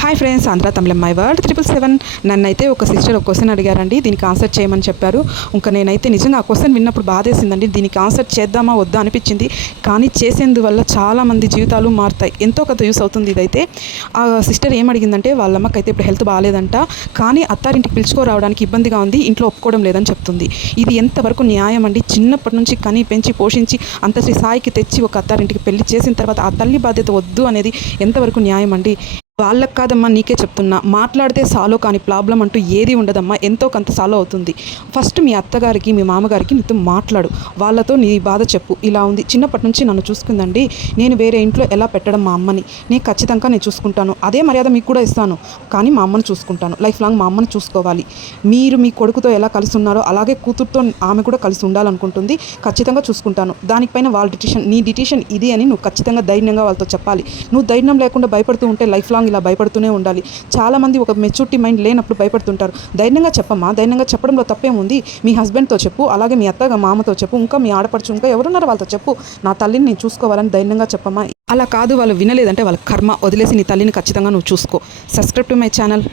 Hi friends Andhra Tamilam my word triple seven నన్నైతే ఒక sister ఒక క్వశ్చన్ అడిగారండి. దీనికి ఆన్సర్ చేయమని చెప్పారు. ఇంకా నేనైతే నిజంగా ఆ క్వశ్చన్ విన్నప్పుడు బాధేసిందండి. దీనికి ఆన్సర్ చేద్దామా వద్దా అనిపించింది. కానీ చేసేందువల్ల చాలామంది జీవితాలు మారుతాయి. ఎంతో కొంత యూస్ అవుతుంది ఇదైతే. ఆ సిస్టర్ ఏం అడిగిందంటే వాళ్ళ అమ్మకైతే ఇప్పుడు హెల్త్ బాగాలేదంట కానీ అత్తారింటికి పిలుచుకోరావడానికి ఇబ్బందిగా ఉంది. ఇంట్లో ఒప్పుకోవడం లేదని చెప్తుంది. ఇది ఎంతవరకు న్యాయం అండి? చిన్నప్పటి నుంచి కని పెంచి పోషించి అంత శ్రీ సాయికి తెచ్చి ఒక అత్తారింటికి పెళ్ళి చేసిన తర్వాత ఆ తల్లి బాధ్యత వద్దు అనేది ఎంతవరకు న్యాయం అండి? వాళ్ళకి కాదమ్మా నీకే చెప్తున్నా. మాట్లాడితే సాలో కాని ప్రాబ్లం అంటూ ఏది ఉండదమ్మా. ఎంతో కొంత సాలో అవుతుంది. ఫస్ట్ మీ అత్తగారికి మీ మామగారికి నీతో మాట్లాడు. వాళ్ళతో నీ బాధ చెప్పు. ఇలా ఉంది. చిన్నప్పటి నుంచి నన్ను చూసుకుందండి. నేను వేరే ఇంట్లో ఎలా పెట్టడం మా అమ్మని? నేను ఖచ్చితంగా నేను చూసుకుంటాను. అదే మర్యాద మీకు కూడా ఇస్తాను. కానీ మా అమ్మని చూసుకుంటాను. లైఫ్ లాంగ్ మా అమ్మని చూసుకోవాలి. మీరు మీ కొడుకుతో ఎలా కలిసి ఉన్నారో అలాగే కూతురుతో ఆమె కూడా కలిసి ఉండాలనుకుంటుంది. ఖచ్చితంగా చూసుకుంటాను. దానిపైన వాళ్ళ డిటిషన్ నీ డిటిషన్ ఇది అని నువ్వు ఖచ్చితంగా ధైర్యంగా వాళ్ళతో చెప్పాలి. నువ్వు ధైర్యం లేకుండా భయపడుతూ ఉంటే లైఫ్ లాంగ్ ఇలా భయపడుతూనే ఉండాలి. చాలామంది ఒక మెచ్యూరిటీ మైండ్ లేనప్పుడు భయపడుతుంటారు. ధైర్యంగా చెప్పమ్మా ధైర్యంగా చెప్పడంలో తప్పేముంది? మీ హస్బెండ్తో చెప్పు అలాగే మీ అత్తగా మామతో చెప్పు ఇంకా మీ ఆడపడుచు ఇంకా ఎవరున్నారో వాళ్ళతో చెప్పు. నా తల్లిని నేను చూసుకోవాలని ధైర్యంగా చెప్పమ్మా. అలా కాదు వాళ్ళు వినలేదంటే వాళ్ళ కర్మ వదిలేసి నీ తల్లిని ఖచ్చితంగా నువ్వు చూసుకో. Subscribe to my channel